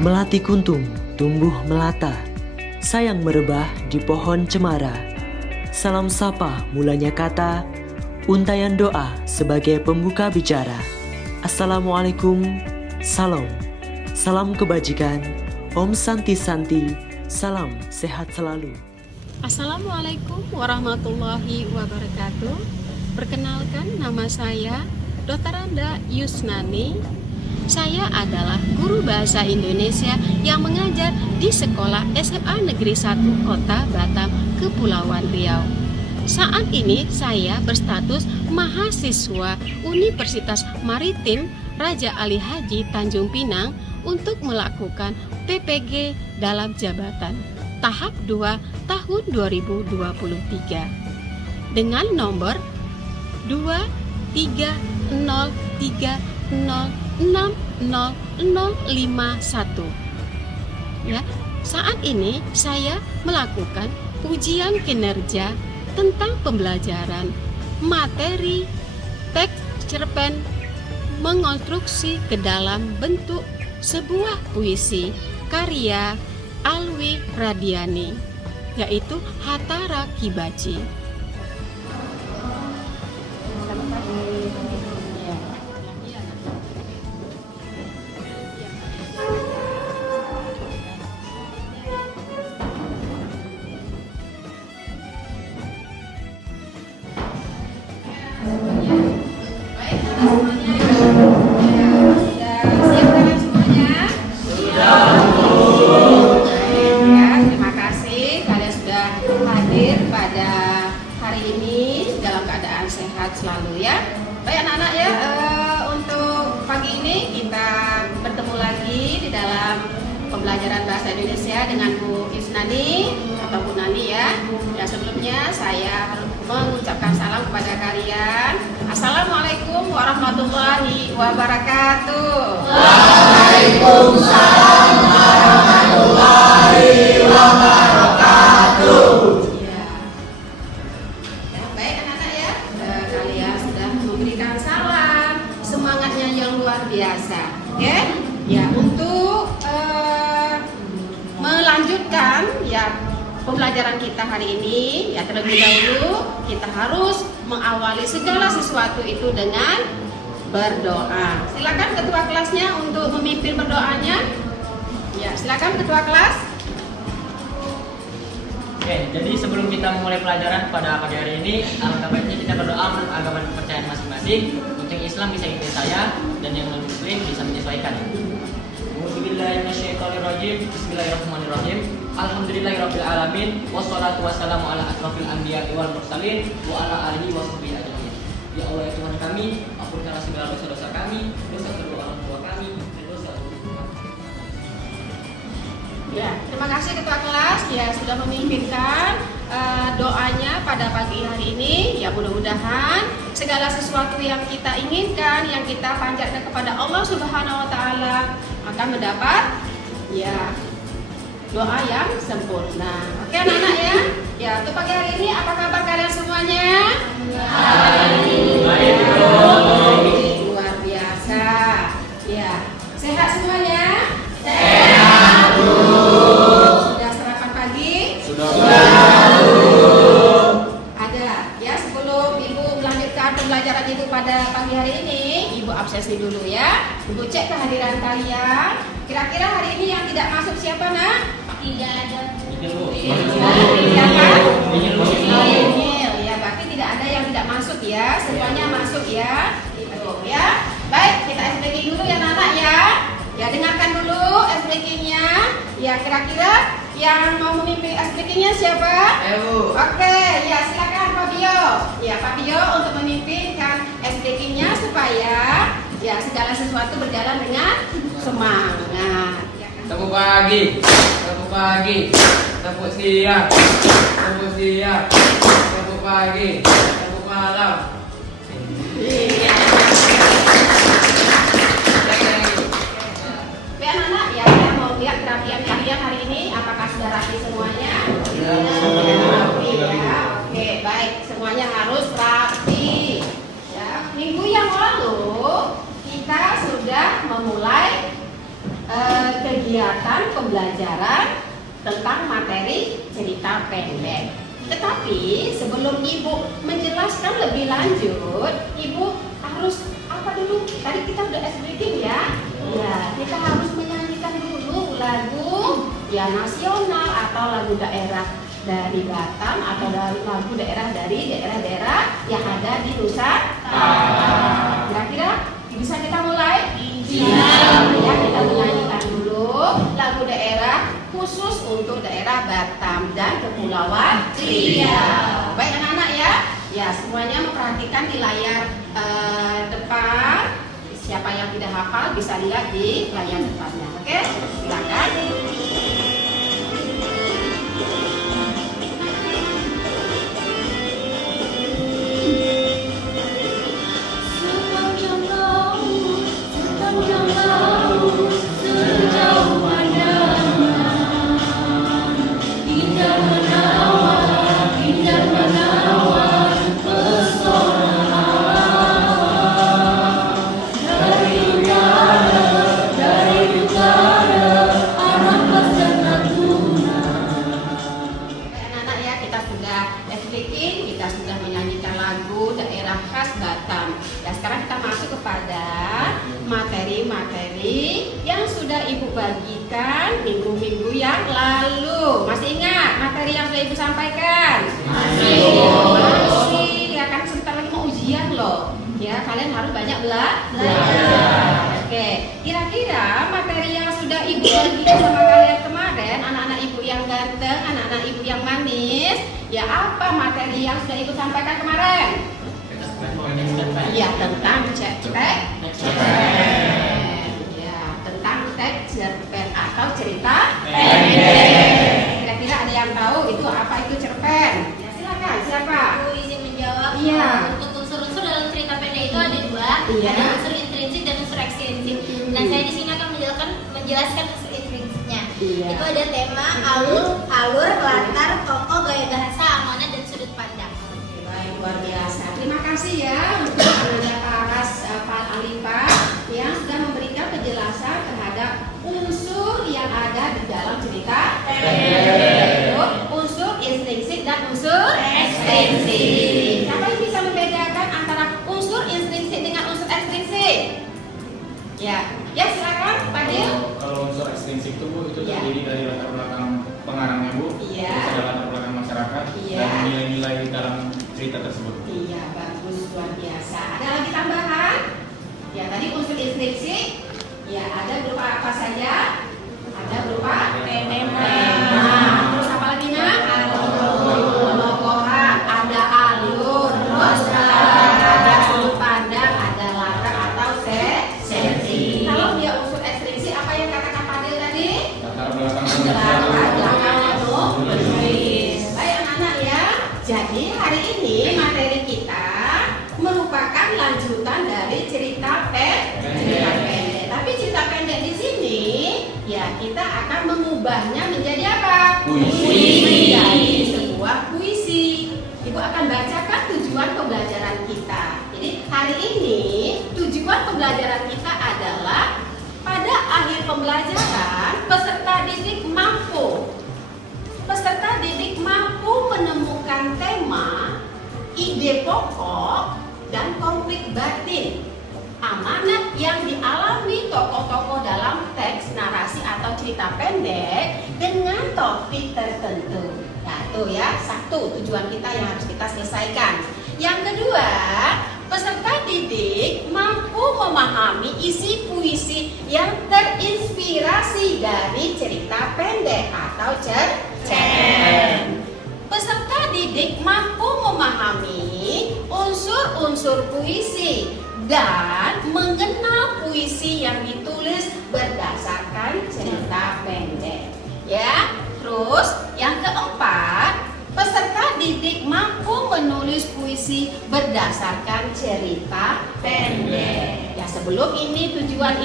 Melati kuntum tumbuh melata, sayang merebah di pohon cemara. Salam sapa mulanya kata, untayan doa sebagai pembuka bicara. Assalamualaikum, salam. Salam kebajikan, Om Santi Santi, salam sehat selalu. Assalamualaikum warahmatullahi wabarakatuh. Perkenalkan, nama saya Dr. Randa Yusnani. Saya adalah guru bahasa Indonesia yang mengajar di Sekolah SMA Negeri 1 Kota Batam, Kepulauan Riau. Saat ini saya berstatus mahasiswa Universitas Maritim Raja Ali Haji Tanjung Pinang untuk melakukan PPG dalam jabatan tahap 2 tahun 2023 dengan nomor 230306051. Ya, saat ini saya melakukan ujian kinerja tentang pembelajaran materi teks cerpen mengonstruksi ke dalam bentuk sebuah puisi karya Alwi Radiani, yaitu Hatara Kibaji. Sehat selalu ya. Baik anak-anak ya, untuk pagi ini kita bertemu lagi di dalam pembelajaran bahasa Indonesia dengan Bu Isnani atau Bu Nani ya. Ya, sebelumnya saya mengucapkan salam kepada kalian. Assalamualaikum warahmatullahi wabarakatuh. Waalaikumsalam warahmatullahi wabarakatuh. Biasa, ya. Ya, untuk melanjutkan ya pembelajaran kita hari ini, ya terlebih dahulu kita harus mengawali segala sesuatu itu dengan berdoa. Silakan ketua kelasnya untuk memimpin berdoanya. Ya, silakan ketua kelas. Oke, jadi sebelum kita memulai pelajaran pada pagi hari ini, alangkah baiknya kita berdoa menurut agama dan kepercayaan masing-masing. Untuk yang Islam bisa ikuti saya, dan yang non-Muslim bisa menyesuaikan. Bismillahirrahmanirrahim. Alhamdulillahirabbil alamin. Wassalatu wassalamu ala asrofil anbiya'i wal mursalin wa ala alihi washabihi ajmain. Ya Allah ya Tuhan kami, ampunkanlah segala dosa-dosa kami, dosa kedua orang tua kami, dan dosa umat. Ya, terima kasih ketua kelas ya sudah memimpinkan doanya pada pagi hari ini. Ya, mudah-mudahan segala sesuatu yang kita inginkan, yang kita panjatkan kepada Allah Subhanahu wa taala akan mendapat ya doa yang sempurna. Oke anak-anak ya. Ya, untuk pagi hari ini apa kabar kalian semuanya? Baik. Luar biasa. Ya, sehat semuanya? Sehat, Bu. Sudah sarapan pagi? Sudah. Ada ya, sebelum Ibu melanjutkan pembelajaran itu pada pagi hari ini, Ibu absensi dulu ya. Ibu cek kehadiran kalian. Kira-kira hari ini yang tidak masuk siapa nak? Tidak ada. Tidak kan? Nihil ya, berarti tidak ada yang tidak masuk ya. Semuanya masuk ya. Itu ya. Baik, kita SPG dulu ya anak ya. Ya, dengarkan dulu SPG-nya. Ya, kira-kira yang mau memimpin SPG-nya siapa? Ayo. Oke, ya silakan Pak Bio. Ya, Pak Bio untuk memimpinkan SPG-nya supaya ya segala sesuatu berjalan dengan semangat. Tepuk pagi, tepuk pagi, tepuk siang, tepuk siang, tepuk pagi, tepuk malam. Iya. Baik anak-anak ya, saya mau lihat kerapian kalian hari ini. Apakah sudah rapi semuanya? Rapi ya. Oke, baik. Semuanya harus rapi. Ya, minggu yang lalu kita sudah memulai kegiatan kegiatan pembelajaran tentang materi cerita pendek. Tetapi sebelum Ibu menjelaskan lebih lanjut, Ibu harus apa dulu? Tadi kita udah explain ya. Ya, kita harus menyanyikan dulu lagu ya nasional atau lagu daerah dari Batam atau lagu daerah dari daerah-daerah yang ada di Nusantara. Kira-kira bisa kita mulai? Bisa. Ya, kita menyanyikan dulu lagu daerah khusus untuk daerah Batam dan Kepulauan Riau. Baik anak-anak ya. Ya, semuanya memperhatikan di layar depan. Siapa yang tidak hafal bisa lihat di layar depannya. Oke? Silakan. Kita sudah menyanyikan lagu daerah khas Batam. Ya, sekarang kita masuk kepada materi-materi yang sudah Ibu bagikan minggu-minggu yang lalu. Masih ingat materi yang sudah Ibu sampaikan? Masih. Ya kan sebentar lagi mau ujian loh. Ya, kalian harus banyak belajar. Oke, kira-kira materi yang sudah Ibu bagikan sama kalian kemarin, anak-anak Ibu yang ganteng, anak-anak Ibu yang manis, ya apa materi yang sudah Ibu sampaikan kemarin? Iya, tentang cerpen. Ya, tentang teks cerpen atau cerita pendek. Kira-kira ada yang tahu itu apa itu cerpen? Ya, silakan. Siapa? Aku izin menjawab. Iya. Untuk unsur-unsur dalam cerita pendek itu ada dua. Iya. Ada unsur intrinsik dan unsur ekstrinsik. Nah, saya di sini akan menjelaskan unsur intrinsiknya. Iya. Itu ada tema, alur, latar, tokoh, gaya bahasa, amanat dan sudut pandang. Baik, luar biasa. Terima kasih ya untuk Ananda Paras Pak Alifa yang sudah memberikan penjelasan terhadap unsur yang ada di dalam cerita pendek. Unsur intrinsik dan unsur ekstrinsik. Siapa yang bisa membedakan antara unsur intrinsik dengan unsur ekstrinsik? Ya, silakan Pak Dil. Kalau unsur ekstrinsik itu Bu, itu Iya. terdiri dari latar belakang pengarangnya Bu, Iya. terus ada latar belakang masyarakat, Iya. dan nilai-nilai dalam cerita tersebut. Iya, bagus, luar biasa. Ada lagi tambahan? Ya, tadi unsur intrinsik. Ya, ada berupa apa saja? Ada berupa tema. Terus apa lagi nak? Tokohan, ada alur, terus ada sudut pandang, ada latar atau sesi. Kalau dia unsur ekstrinsik, apa yang katakan Fadil tadi? Latar belakang Latar masyarakat. belakang menulis. Baik anak-anak ya. Jadi hari ini materi kita merupakan lanjutan dari cerita pendek. Tapi cerita pendek di sini ya kita akan mengubahnya menjadi apa? Puisi. Jadi sebuah puisi. Ibu akan bacakan tujuan pembelajaran kita. Jadi hari ini tujuan pembelajaran kita adalah pada akhir pembelajaran peserta didik mampu menemukan tema, ide pokok, dan konflik batin amanat yang dialami tokoh-tokoh dalam teks narasi atau cerita pendek dengan topik tertentu. Nah, itu ya, satu tujuan kita yang harus kita selesaikan. Yang kedua, peserta didik mampu memahami isi puisi yang terinspirasi dari cerita pendek atau cerpen. Peserta didik mampu memahami unsur-unsur puisi dan mengenal puisi yang ditulis berdasarkan cerita pendek. Ya, terus yang keempat, peserta didik mampu menulis puisi berdasarkan cerita pendek. Ya, sebelum ini tujuan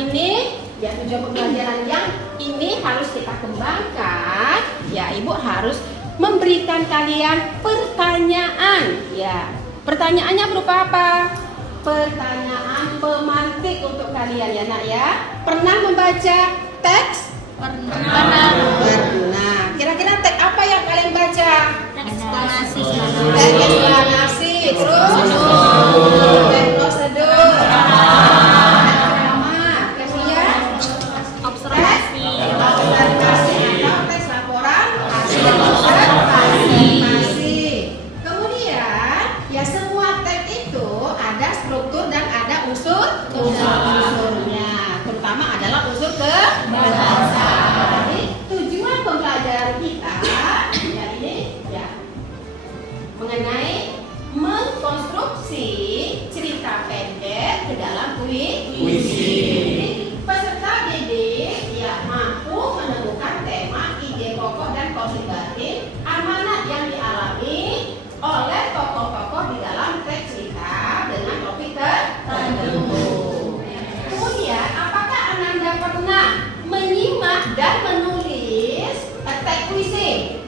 pembelajaran yang ini harus kita kembangkan. Ya, Ibu harus memberikan kalian pertanyaan. Ya, pertanyaannya berupa apa? Pertanyaan pemantik untuk kalian ya nak ya. Pernah membaca teks Pernah. Kira-kira teks apa yang kalian baca? Eksplanasi. Teks eksplanasi, terus teks prosedur, drama, kemudian Observasi. observasi atau teks laporan hasil observasi. Kemudian ya semua teks itu ada struktur dan ada unsurnya. Terutama adalah unsur kebahasa. Jadi tujuan pembelajaran kita ya ini ya mengenai mengkonstruksi cerita pendek ke dalam puisi. Jadi, peserta didik ya mampu menemukan tema, ide pokok dan konflik batin amanat yang dialami oleh tokoh-tokoh di dalam teks cerita dengan topik tertentu. Kemudian, apakah Ananda pernah menyimak dan menulis teks puisi?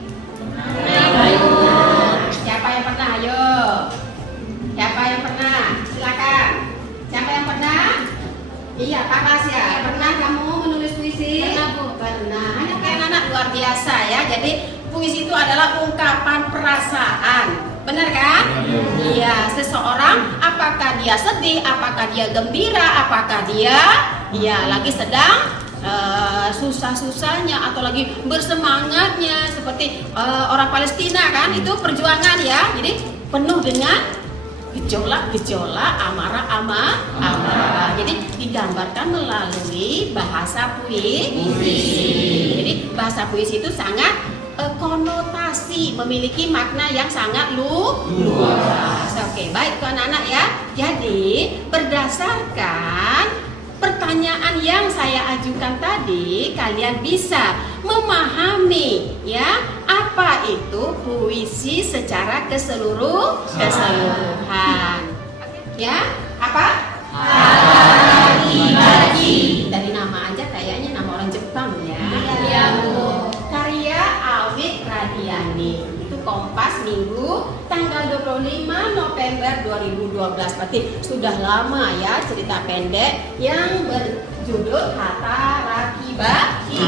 Siapa yang pernah? Ayo. Siapa yang pernah? Silakan. Siapa yang pernah? Iya, Kak Rasya. Pernah kamu menulis puisi? Pernah, Bu. Pernah. Anak luar biasa ya. Jadi puisi itu adalah ungkapan perasaan. Benar kan? Iya, seseorang apakah dia sedih, apakah dia gembira, apakah dia lagi sedang susah-susahnya atau lagi bersemangatnya seperti orang Palestina kan itu perjuangan ya. Jadi penuh dengan gejolak, amarah. Jadi digambarkan melalui bahasa puisi. Jadi bahasa puisi itu sangat konotasi, memiliki makna yang sangat luas. Oke, baik anak-anak ya. Jadi berdasarkan pertanyaan yang saya ajukan tadi, kalian bisa memahami ya apa itu puisi secara keseluruhan. Ya, apa? Haraki. Dari nama aja kayaknya nama orang Jepang ya. Iya, Bu. Karya Awit Radiani. Itu Kompas Minggu tanggal 25 November 2012. Berarti sudah lama ya cerita pendek yang berjudul Hatarakibachi.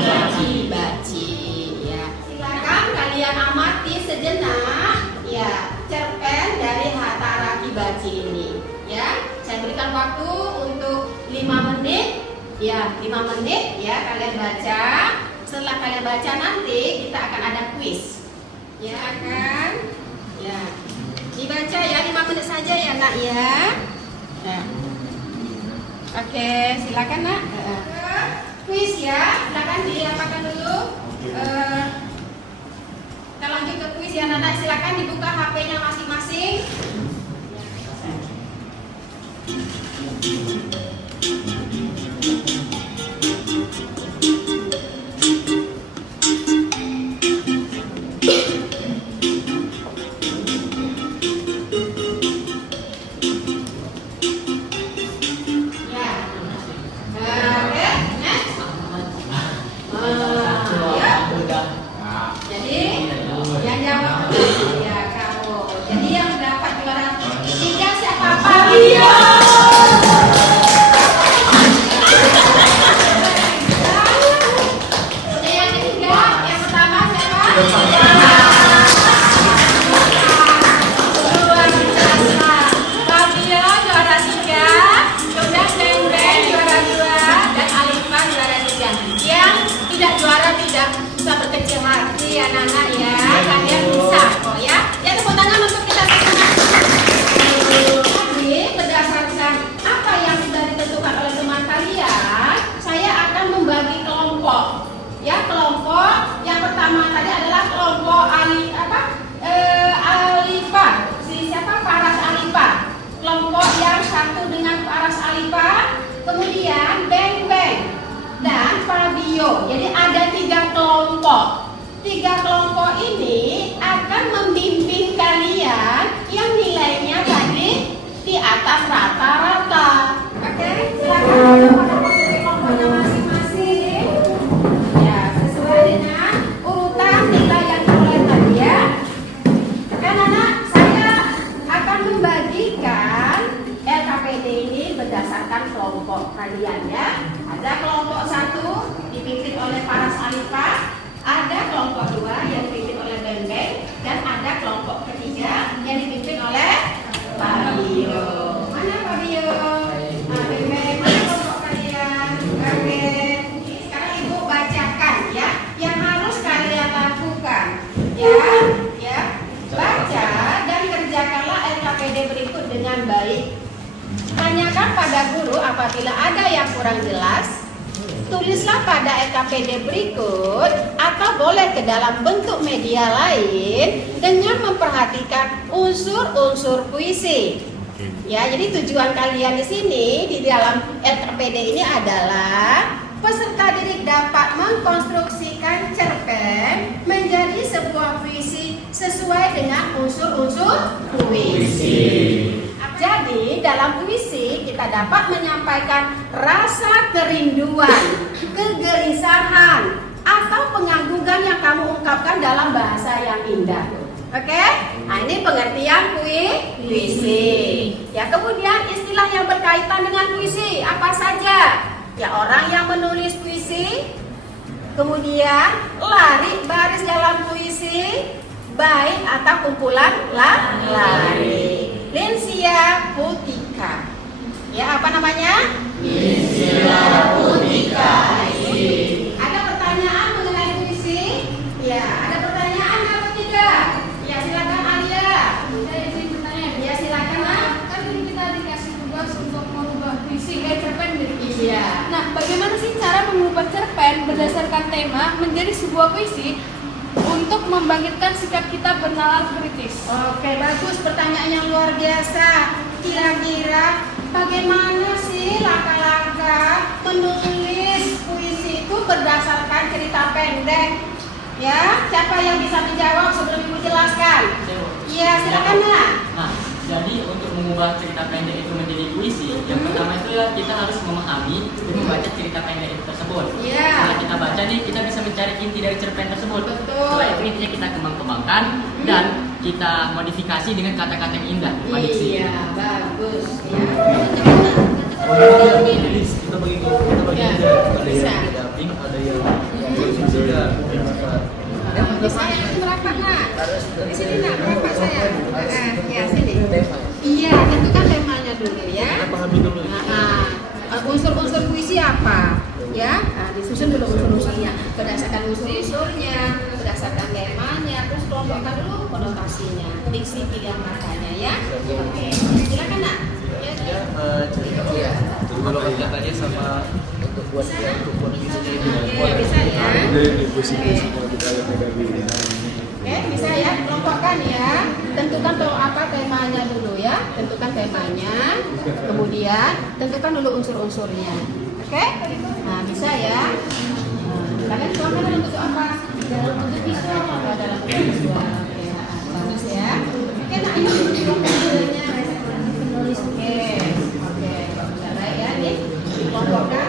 Ya. Silakan kalian amati sejenak ya cerpen dari Hatarakibachi ini. Ya, saya berikan waktu untuk 5 menit. Ya, 5 menit ya kalian baca. Setelah kalian baca nanti kita akan ada kuis. Ya kan? Ya. Dibaca ya 5 menit saja ya Nak ya. Nah. Oke, silakan Nak. Kuis ya, silakan diapakan dulu. Kita lanjut ke kuis ya Nak. Silakan dibuka HP-nya masing-masing. Anak-anak ya, kalian bisa kok ya. Ya tepuk tangan untuk kita semua. Jadi berdasarkan apa yang sudah ditentukan oleh teman kalian, saya akan membagi kelompok. Ya kelompok yang pertama tadi adalah kelompok Alifa. Siapa? Paras Alifa. Kelompok yang satu dengan Paras Alifa. Kemudian Beng Beng dan Fabio. Jadi ada 3 kelompok. 3 kelompok ini akan membimbing kalian yang nilainya tadi di atas rata-rata. Oke, silakan memasuki kelompoknya masing-masing. Ya, sesuai dengan urutan nilai yang diperoleh tadi ya. Anak-anak, saya akan membagikan LKPD ini berdasarkan kelompok kalian ya. Ada kelompok 1, dipimpin oleh Paras Alifah, ada kelompok 2 yang dipimpin oleh Beng-Beng, dan ada kelompok ketiga yang dipimpin oleh Pak Bio. Mana Pak Bio? Nah, Beng-Beng, mana kelompok kalian? Oke. Sekarang Ibu bacakan ya, yang harus kalian lakukan. Ya. Baca dan kerjakanlah LKPD berikut dengan baik. Tanyakan pada guru apabila ada yang kurang jelas. Tulislah pada LKPD berikut atau boleh ke dalam bentuk media lain dengan memperhatikan unsur-unsur puisi. Ya, jadi tujuan kalian di sini di dalam LKPD ini adalah peserta didik dapat mengkonstruksikan cerpen menjadi sebuah puisi sesuai dengan unsur-unsur puisi. Jadi dalam puisi kita dapat menyampaikan rasa kerinduan, kegelisahan, atau pengaggugan yang kamu ungkapkan dalam bahasa yang indah. Oke? Nah, ini pengertian puisi. Ya, kemudian istilah yang berkaitan dengan puisi apa saja? Ya, orang yang menulis puisi, kemudian lari baris dalam puisi, bait atau kumpulan lari. Linsia Putika. Ya, apa namanya? Linsia Putika. Ada pertanyaan mengenai puisi? Ya, ada pertanyaan apa tidak? Ya, silakan Alia. Saya izin bertanya. Ya, silakan. Kan dulu kita dikasih tugas untuk merubah puisi cerpen menjadi puisi. Iya. Nah, bagaimana sih cara mengubah cerpen berdasarkan tema menjadi sebuah puisi untuk membangkitkan sikap kita bernalar kritis? Oke, bagus, pertanyaan yang luar biasa. Kira-kira bagaimana sih langkah-langkah menulis puisi itu berdasarkan cerita pendek? Ya, siapa yang bisa menjawab sebelum Ibu jelaskan? Iya, silakan Nak. Nah, jadi untuk mengubah cerita pendek itu menjadi puisi, yang pertama itu ya kita harus memahami dan membaca cerita pendek itu tersebut. Iya. Setelah kita baca nih, kita bisa mencari inti dari cerpen tersebut. Betul. Setelah itu intinya kita kembangkan dan kita modifikasi dengan kata-kata yang indah, diksi. Iya, bagus. Ya. Kita bagi aja. Ada Bisa. yang damping, ada yang sudah. Bisa yang itu merapat Nak. Di sini Nak, merapat saya. Ya, sini. Iya, tentukan temanya dulu ya. Kita pahami dulu. Unsur-unsur puisi apa? Ya, disusun dulu unsur-unsurnya. Berdasarkan unsur-unsurnya, berdasarkan temanya, terus kelompokkan dulu konotasinya, diksi pilihan katanya ya. Oke, silakan Nak. Ya, Cerita ya. Jadi kalau katanya sama untuk buat puisi ini. Oke, bisa ya. Puisi semua kita lihat ini. Oke, bisa ya, kelompokkan ya. Tentukan apa temanya dulu ya. Tentukan temanya. Kemudian tentukan dulu unsur-unsurnya. Oke? Nah, bisa ya. Kalian kelompokkan untuk apa? Dalam bentuk visual atau dalam bentuk visual? Oke, bagus ya. Oke, nah ini kelompoknya. Oke. Baik ya, nih. Kelompokkan.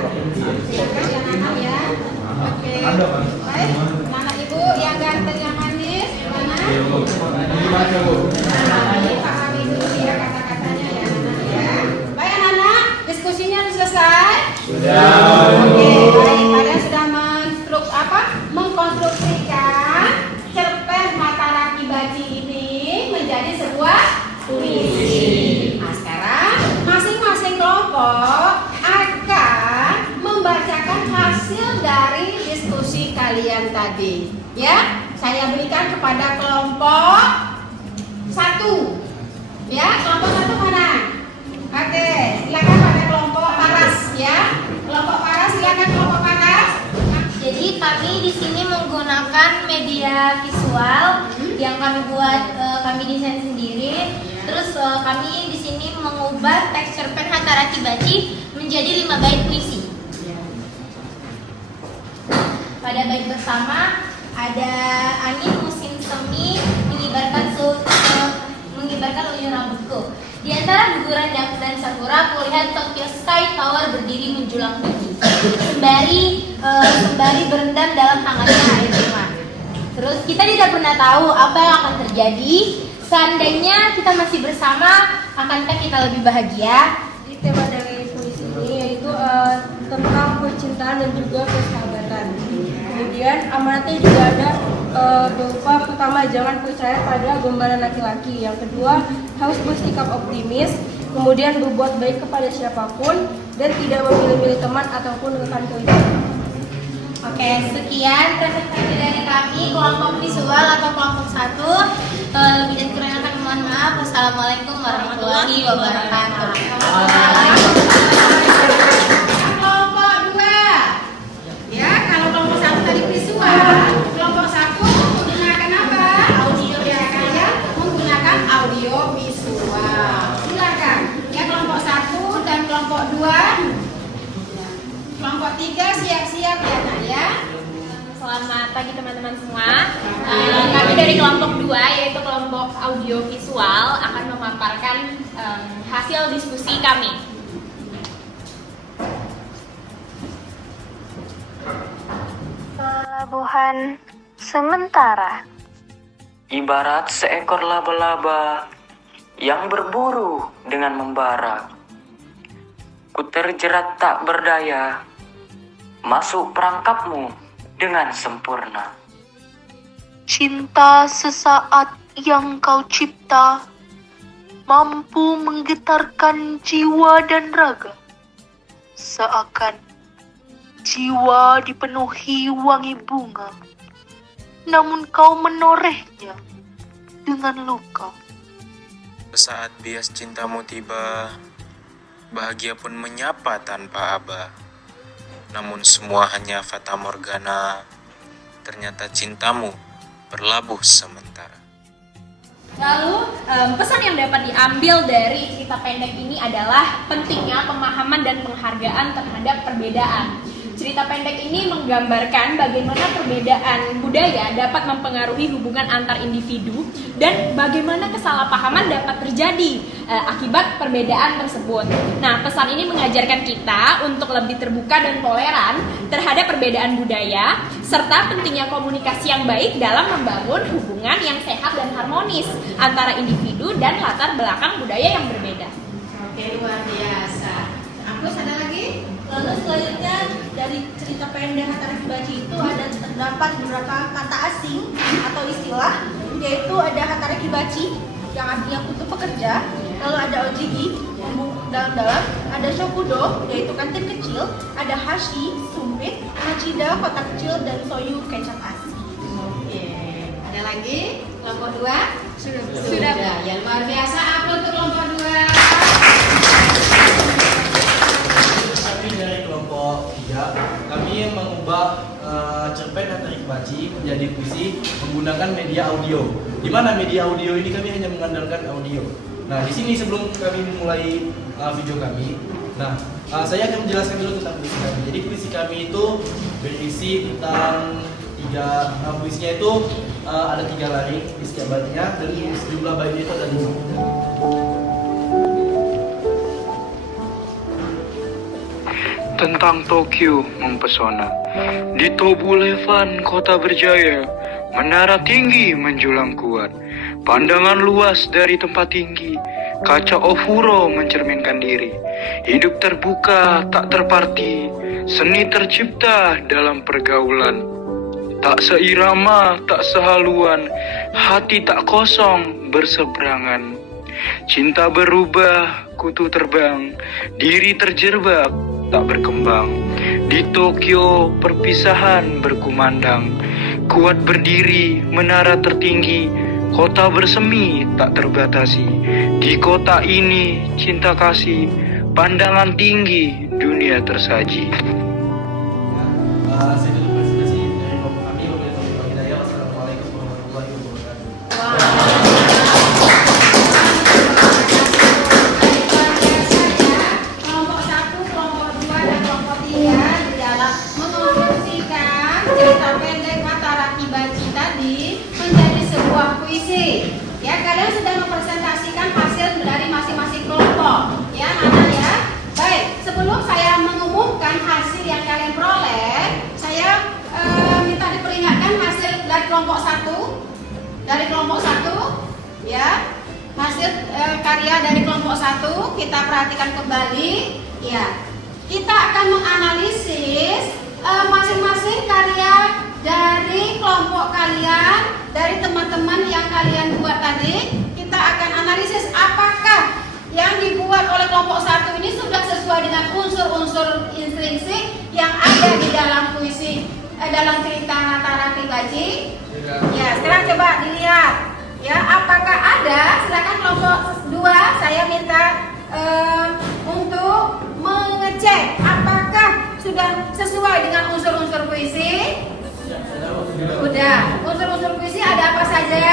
Silakan yang anak ya. Oke. Baik, anak ibu yang ganteng yang manis mana? Ini pahami dulu ya kata-katanya ya anak ya. Baik anak-anak, diskusinya sudah selesai? Sudah. Oke, baik, kalian sudah mengkonstruksikan cerpen Mataram Kibaji ini menjadi sebuah puisi. Nah, sekarang masing-masing kelompok akan membacakan hasil dari diskusi kalian tadi. Ya, saya berikan kepada kelompok 1. Ya, kelompok 1 mana? Oke, silakan pada kelompok Paras ya. Kelompok Paras, silakan kelompok Paras. Jadi kami di sini menggunakan media visual yang kami buat, kami desain sendiri. Terus kami di sini mengubah teks cerpen Hatara Kibaji menjadi 5 bait puisi. Pada bait pertama ada angin musim semi mengibarkan ujung rambutku. Di antara guguran dan sakura, kulihat Tokyo Sky Tower berdiri menjulang tinggi, sembari berendam dalam hangatnya air rumah. Terus kita tidak pernah tahu apa yang akan terjadi. Seandainya kita masih bersama, akankah kita lebih bahagia? Jadi tema dari puisi ini yaitu tentang percintaan dan juga persahabatan. Kemudian amanatnya juga ada berupa pertama, jangan percaya pada gombalan laki-laki. Yang kedua, harus bersikap optimis. Kemudian berbuat baik kepada siapapun dan tidak memilih-milih teman ataupun rekan kerja. Oke, sekian presentasi dari kami kelompok visual atau kelompok 1. Lebih dan kurangnya kami mohon maaf. Wassalamualaikum warahmatullahi wabarakatuh. Kelompok 2. Ya, kalau kelompok 1 tadi visual, kelompok 1 menggunakan apa? Audio ya, kalian menggunakan audio visual. Silakan. Ya, kelompok 1 dan kelompok 2. Kelompok 3 siap-siap ya, Nak ya. Selamat pagi teman-teman semua. Kami dari kelompok 2 yaitu kelompok audio visual akan memaparkan hasil diskusi kami. Pelabuhan sementara. Ibarat seekor laba-laba yang berburu dengan membara. Ku terjerat tak berdaya, masuk perangkapmu dengan sempurna. Cinta sesaat yang kau cipta mampu menggetarkan jiwa dan raga. Seakan jiwa dipenuhi wangi bunga, namun kau menorehnya dengan luka. Saat bias cintamu tiba, bahagia pun menyapa tanpa aba. Namun semua hanya fata morgana, ternyata cintamu berlabuh sementara. Lalu pesan yang dapat diambil dari cerita pendek ini adalah pentingnya pemahaman dan penghargaan terhadap perbedaan. Cerita pendek ini menggambarkan bagaimana perbedaan budaya dapat mempengaruhi hubungan antar individu dan bagaimana kesalahpahaman dapat terjadi akibat perbedaan tersebut. Nah, pesan ini mengajarkan kita untuk lebih terbuka dan toleran terhadap perbedaan budaya serta pentingnya komunikasi yang baik dalam membangun hubungan yang sehat dan harmonis antara individu dan latar belakang budaya yang berbeda. Oke, luar biasa. Agus, ada lagi? Lalu selanjutnya dari cerita pendek Hatari Kibaji itu terdapat beberapa kata asing atau istilah, yaitu ada Hatari Kibaji yang artinya kutu pekerja, lalu ada Ojigi dalam-dalam, ada Shokudo yaitu kantin kecil, ada Hashi sumpit, Machida kotak kecil, dan Soyu kecap asin. Oke. Ada lagi? Kelompok 2? Sudah. Ya, luar biasa. Apa untuk kelompok 2? Kami dari kelompok 3, kami mengubah cerpen Hatari Kibaji menjadi puisi menggunakan media audio. Di mana media audio ini kami hanya mengandalkan audio. Nah, di sini sebelum kami memulai video kami, saya akan menjelaskan dulu tentang puisi kami. Jadi puisi kami itu berisi tentang puisinya itu ada 3 laring di setiap baitnya dan jumlah baitnya itu ada 5. Tentang Tokyo mempesona. Di Tobulevan kota berjaya, menara tinggi menjulang kuat. Pandangan luas dari tempat tinggi, kaca ofuro mencerminkan diri. Hidup terbuka tak terparti, seni tercipta dalam pergaulan. Tak seirama, tak sehaluan, hati tak kosong berseberangan. Cinta berubah, kutu terbang, diri terjerbak, tak berkembang. Di Tokyo perpisahan berkumandang, kuat berdiri menara tertinggi, kota bersemi tak terbatasi. Di kota ini cinta kasih, pandangan tinggi dunia tersaji. Saya tutup presentasi dari kelompok kami. Wabillahi hidayah. Wassalamualaikum warahmatullahi wabarakatuh. Kelompok 1, kelompok 2, dan kelompok 3 di dalam mengonstruksikan cerita pendek Hatari Kibaji tadi menjadi sebuah puisi. Ya, kalian sudah mempresentasikan hasil dari masing-masing kelompok. Ya, mana ya? Baik, sebelum saya mengumumkan hasil yang kalian peroleh, saya minta diperingatkan hasil dari kelompok 1. Dari kelompok 1, ya. Hasil karya dari kelompok 1 kita perhatikan kembali. Ya, kita akan menganalisis masing-masing karya dari kelompok kalian, dari teman-teman yang kalian buat tadi, kita akan analisis apakah yang dibuat oleh kelompok 1 ini sudah sesuai dengan unsur-unsur intrinsik yang ada di dalam puisi, dalam cerita Hatara Kibaji. Ya, sekarang coba dilihat. Ya, apakah ada? Silakan kelompok 2, saya minta untuk mengecek apakah sudah sesuai dengan unsur-unsur puisi. Udah. Unsur-unsur puisi ada apa saja?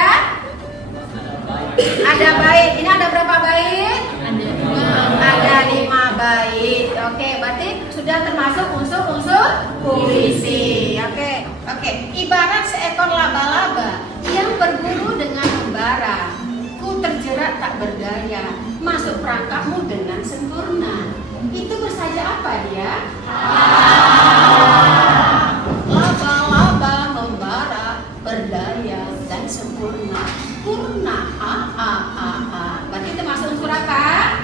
Ada bait. Ini ada berapa bait? Ada 5 bait. Oke, berarti sudah termasuk unsur-unsur puisi. Oke. Ibarat seekor laba-laba yang berburu dengan membara. Ku terjerat tak berdaya, masuk perangkapmu dengan sempurna. Itu bersaja apa dia? Laba-laba membara, berdaya dan sempurna. Purna. Berarti termasuk unsur apa?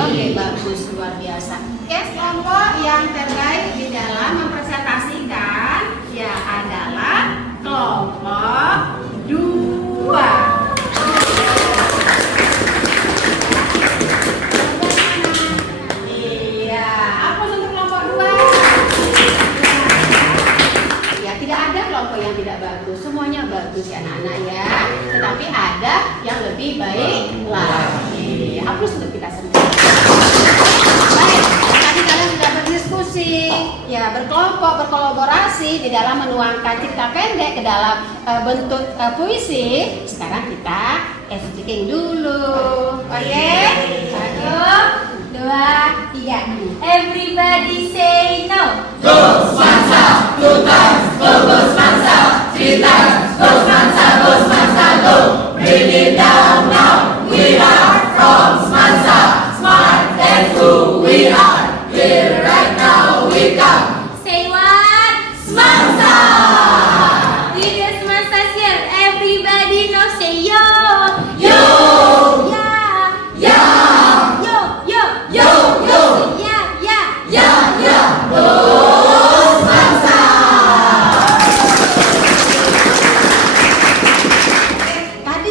Oke, bagus, luar biasa. Oke, kelompok yang terbaik di dalam mempresentasikan ya adalah kelompok 2. Iya, apa untuk kelompok 2? Ya, tidak ada kelompok yang tidak bagus. Semuanya bagus ya anak-anak ya. Tetapi ada yang lebih baik lagi. Hapus untuk kita sendiri. Baik, tadi kalian sudah berdiskusi, ya berkelompok, berkolaborasi di dalam menuangkan cerita pendek ke dalam bentuk puisi. Sekarang kita speaking dulu. Oke? 1, 2, 3. Everybody say no. Go Semansa, go times, go Semansa, 3 times, go Semansa, go. Bring it down now. We are from Semansa, smart and cool. We are here right now. We come. Say what? Semansa. With the Semansa here, everybody know say yo. Yo. Yeah. Yeah. Yo. Yo. Yo. Yeah. Yeah. Go Semansa. Tadi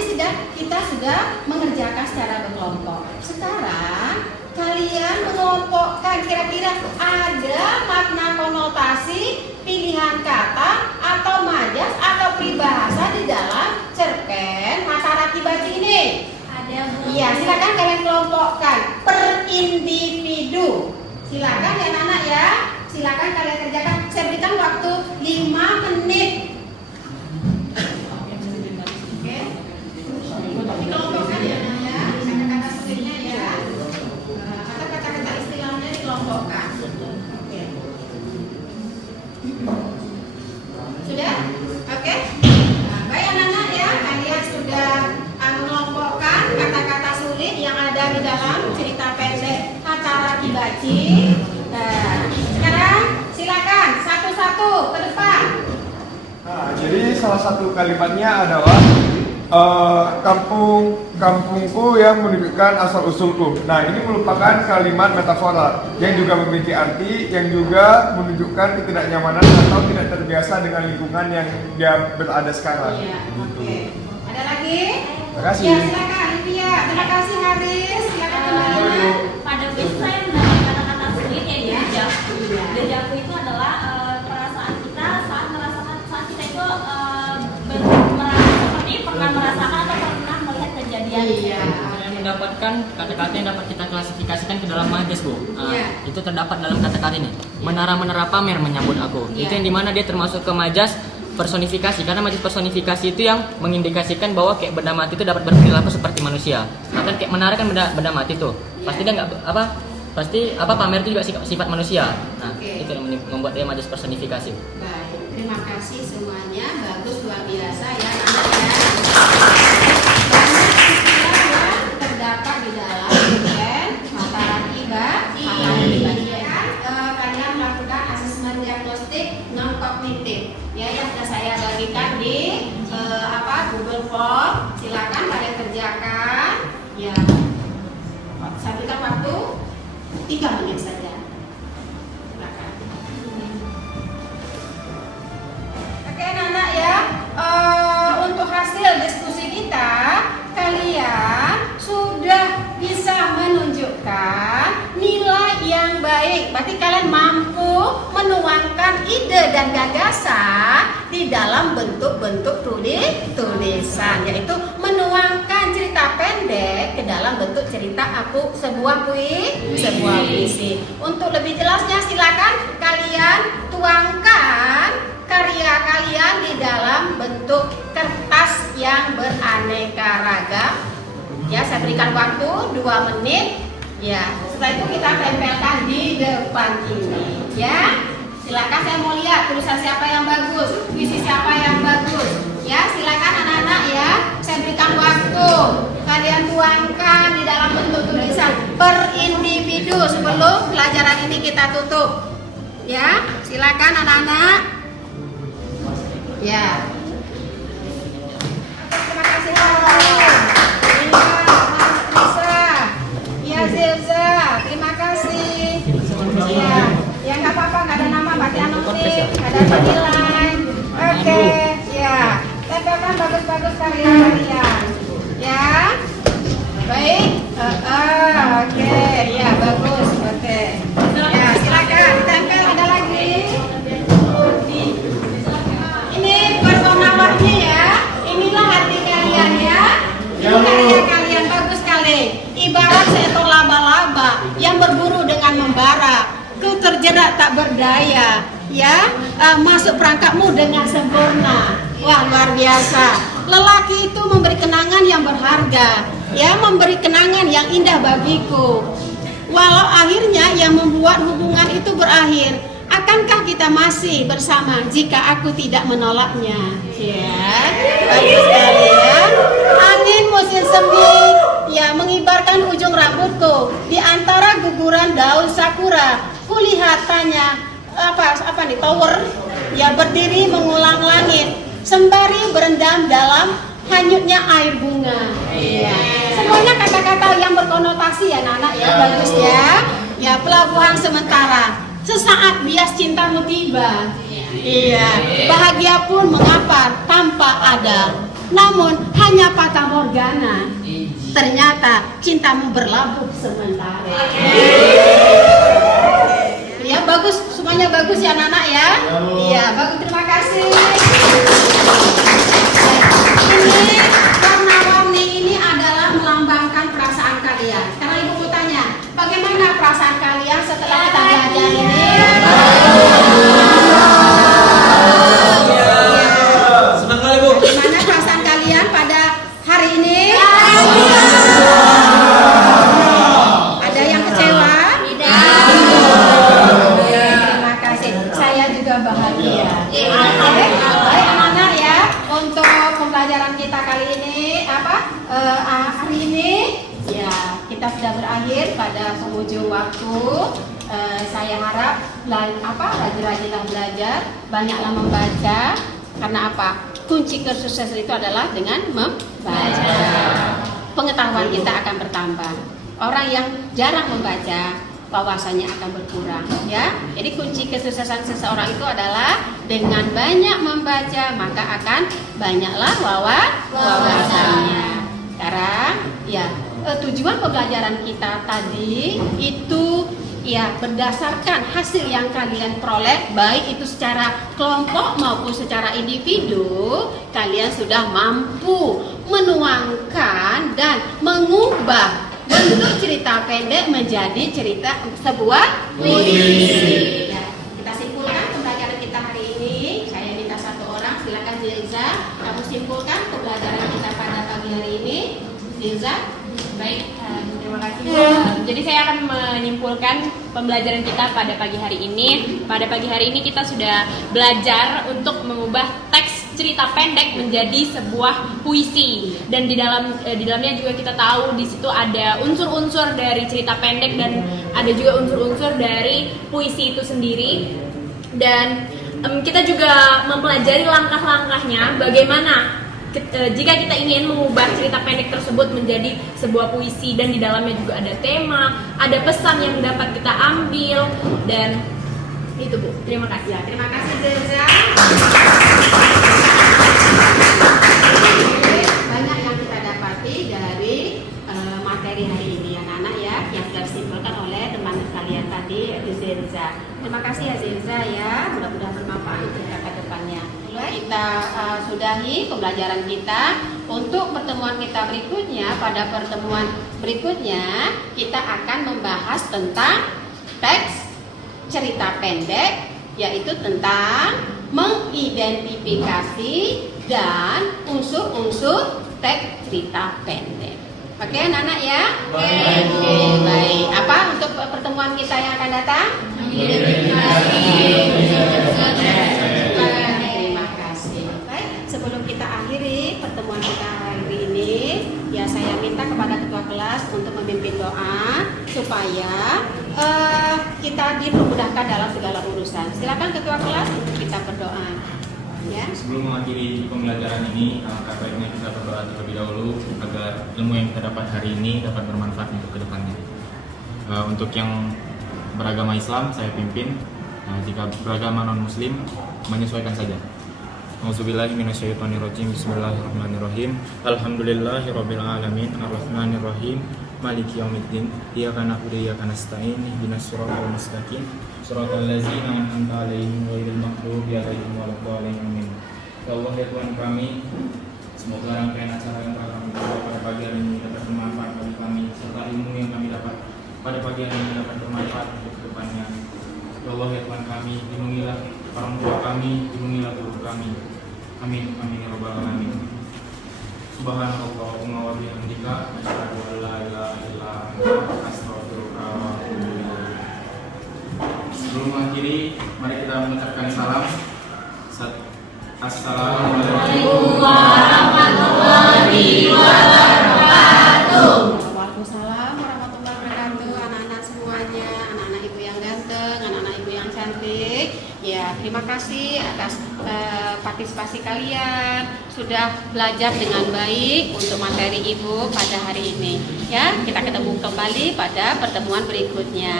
kita sudah mengerjakan secara berkelompok. Sekarang kalian mengelompokkan kira-kira ada makna konotasi, pilihan kata atau majas atau peribahasa di dalam cerpen Hatara Kibaji ini. Ada Bu. Iya, silakan kalian kelompokkan per individu. Silakan ya anak-anak ya. Silakan kalian kerjakan. Saya berikan waktu 5 menit. Oke. Dikelompokkan ya anak ya. Kata-kata sulitnya ya. Atau kata-kata istilahnya dikelompokkan. Oke. Sudah? Oke. Nah, baik anak-anak ya. Kalian sudah mengelompokkan kata-kata sulit yang ada di dalam cerita pendek Hatara Kibaji. Nah, sekarang silakan satu-satu ke depan. Nah, jadi salah satu kalimatnya adalah kampungku yang menunjukkan asal usulku. Nah, ini merupakan kalimat metafora yang juga memiliki arti yang juga menunjukkan ketidaknyamanan atau tidak terbiasa dengan lingkungan yang dia berada sekarang. Iya, oke. Ada lagi? Terima kasih. Ya, silakan Lydia. Terima kasih Haris. Silakan teman-teman. Pada base saya mendapat kata-kata sulit yaitu dejavu. Dejavu itu adalah perasaan kita saat merasakan saat kita itu seperti pernah merasakan atau pernah melihat kejadian. Iya. Saya mendapatkan kata-kata yang dapat kita klasifikasikan ke dalam majas, Bu. Iya. Itu terdapat dalam kata-kata ini. Menara-menara pamer menyambut aku. Iya. Itu yang dimana dia termasuk ke majas personifikasi, karena majas personifikasi itu yang mengindikasikan bahwa kayak benda mati itu dapat berperilaku seperti manusia. Nah, kan kayak menara kan benda mati tuh. Pasti dia nggak pamer itu juga sifat manusia. Nah, Oke. itu yang membuat dia majas personifikasi. Baik, terima kasih semuanya. Bagus, luar biasa ya anak ya. Banyak istilah yang terdapat di dalam cerpen Hatara Kibaji. Kalian melakukan asesmen diagnostik non kognitif ya yang sudah saya bagikan di Google Form. Silakan kalian kerjakan ya. Saya berikan waktu 3 menit saja. Silakan. baik. Berarti kalian mampu menuangkan ide dan gagasan di dalam bentuk-bentuk tulisan, yaitu menuangkan cerita pendek ke dalam bentuk cerita sebuah puisi. Untuk lebih jelasnya silakan kalian tuangkan karya kalian di dalam bentuk kertas yang beraneka ragam. Ya, saya berikan waktu 2 menit. Ya, setelah itu kita tempelkan di depan ini. Ya, silakan, saya mau lihat tulisan siapa yang bagus, puisi siapa yang bagus. Ya, silakan anak-anak ya. Saya berikan waktu. Kalian tuangkan di dalam bentuk tulisan per individu sebelum pelajaran ini kita tutup. Ya, silakan anak-anak. Ya. Terima kasih ya Zilza, terima kasih. Ya nggak apa-apa, nggak ada nama, berarti anonim, nggak ada nilai. Oke, ya. Tempelkan bagus-bagus karya kalian. Ya, baik. Oke, ya bagus. Oke. Ya silakan tempel, ada lagi. Ini warna-warni ya. Inilah hati kalian ya. Ini karya kalian bagus sekali. Ibarat seekor laba-laba yang berburu dengan membara, kau terjerat tak berdaya, ya, masuk perangkapmu dengan sempurna. Wah, luar biasa. Lelaki itu memberi kenangan yang berharga, ya, memberi kenangan yang indah bagiku. Walau akhirnya yang membuat hubungan itu berakhir, akankah kita masih bersama jika aku tidak menolaknya? Ya, bagus sekali ya. Angin musim semi, ya, mengibarkan ujung rambutku di antara guguran daun sakura. Kulihat tanya apa nih, tower, ya, berdiri mengulang langit sembari berendam dalam hanyutnya air bunga. Iya. Semuanya kata-kata yang berkonotasi ya anak-anak ya, bagus ya. Ya, pelabuhan sementara. Sesaat bias cintamu tiba. Iya. Bahagia pun mengapa tanpa ada. Namun hanya fata morgana. Ternyata cintamu berlabuh sementara. Ya, bagus, semuanya bagus ya anak-anak ya. Iya, bagus, terima kasih. Ini warna-warni ini adalah melambangkan perasaan kalian. Sekarang ibu mau tanya, bagaimana perasaan kalian setelah kita belajar ini? Senang kali Bu. Bagaimana perasaan kalian pada hari ini? Ada yang kecewa? Tidak. Terima kasih. Saya juga bahagia. Baik anak-anak ya, untuk pembelajaran kita kali ini hari ini ya kita sudah berakhir pada penghujung waktu. Saya harap rajin-rajinlah belajar, banyaklah membaca. Karena apa? Kunci kesuksesan itu adalah dengan membaca. Pengetahuan kita akan bertambah. Orang yang jarang membaca, wawasannya akan berkurang, ya. Jadi kunci kesuksesan seseorang itu adalah dengan banyak membaca, maka akan banyaklah wawasannya. Sekarang, ya, tujuan pembelajaran kita tadi itu ya berdasarkan hasil yang kalian peroleh, baik itu secara kelompok maupun secara individu, kalian sudah mampu menuangkan dan mengubah bentuk cerita pendek menjadi cerita sebuah puisi. Ya, kita simpulkan pembelajaran kita hari ini. Saya minta satu orang, silakan Zilza, kamu simpulkan pembelajaran kita pada pagi hari ini. Zilza. Baik, terima kasih Bu. Jadi saya akan menyimpulkan pembelajaran kita pada pagi hari ini. Pada pagi hari ini kita sudah belajar untuk mengubah teks cerita pendek menjadi sebuah puisi. Dan di dalamnya juga kita tahu di situ ada unsur-unsur dari cerita pendek dan ada juga unsur-unsur dari puisi itu sendiri. Dan kita juga mempelajari langkah-langkahnya bagaimana jika kita ingin mengubah cerita pendek tersebut menjadi sebuah puisi, dan di dalamnya juga ada tema, ada pesan yang dapat kita ambil, dan itu Bu. Terima kasih. Ya, terima kasih Zilza. Banyak yang kita dapati dari materi hari ini anak-anak ya, yang sudah disimpulkan oleh teman kalian tadi. nanti di Zenza. Terima kasih ya Zenza ya, mudah-mudahan bermanfaat untuk kita ke depannya. Kita sudahi pembelajaran kita. Untuk pertemuan kita berikutnya, pada pertemuan berikutnya kita akan membahas tentang teks cerita pendek, yaitu tentang mengidentifikasi dan unsur-unsur teks cerita pendek. Oke anak-anak ya? Baik. Oke, baik. Apa untuk pertemuan kita yang akan datang? Terima kasih. Baik, sebelum kita akhiri pertemuan kita hari ini, ya saya minta kepada ketua kelas untuk memimpin doa supaya kita dipermudahkan dalam segala urusan. Silakan ketua kelas untuk kita berdoa. Ya. Sebelum mengakhiri pembelajaran ini, alangkah baiknya kita berdoa terlebih dahulu agar ilmu yang kita dapat hari ini dapat bermanfaat untuk kedepannya. Untuk yang beragama Islam saya pimpin, jika beragama non Muslim menyesuaikan saja. Auzubillahi minasyaitonirrajim. Bismillahirrahmanirrahim. Alhamdulillahirabbil alamin arrahmanirrahim maliki yaumiddin iyyaka na'budu wa iyyaka nasta'in ihdinas siratal mustaqim siratal ladzina an'amta 'alaihim ghairil maghdubi 'alaihim waladdallin amin. Ya Allah ya Tuhan kami, semoga rangkaian acara yang telah kami bawa pada pagi hari ini dapat bermanfaat bagi kami, serta ilmu yang kami dapat pada pagi hari ini dapat bermanfaat untuk kedepannya. Ya Allah ya Tuhan kami, lindungilah orang tua kami, lindungilah guru kami. Amin amin ya rabbal alamin. Subhanallahumma wa bihamdika asyhadu an la ilaha illa anta astaghfiruka wa atubu ilaik. Sebelum mengakhiri, mari kita mengucapkan salam. Assalamualaikum warahmatullahi wabarakatuh. Waalaikumsalam warahmatullahi wabarakatuh. Anak-anak semuanya, anak-anak ibu yang ganteng, anak-anak ibu yang cantik. Ya, terima kasih atas partisipasi kalian, sudah belajar dengan baik untuk materi ibu pada hari ini. Ya, kita ketemu kembali pada pertemuan berikutnya.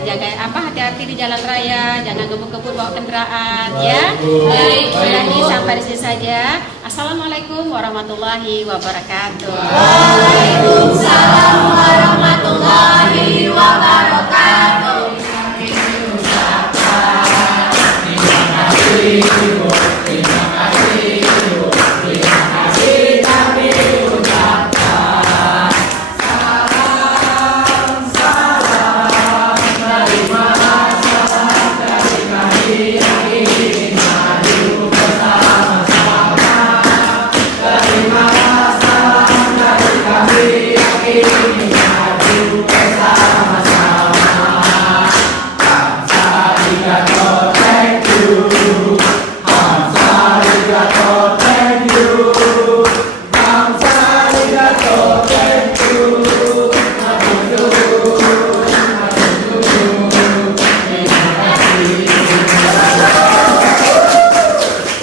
Jaga hati-hati di jalan raya, jangan gebuk-gebuk bawa kendaraan. Ya, baik. Sudahi sampai di sini saja. Assalamualaikum warahmatullahi wabarakatuh. Waalaikumsalam warahmatullahi wabarakatuh.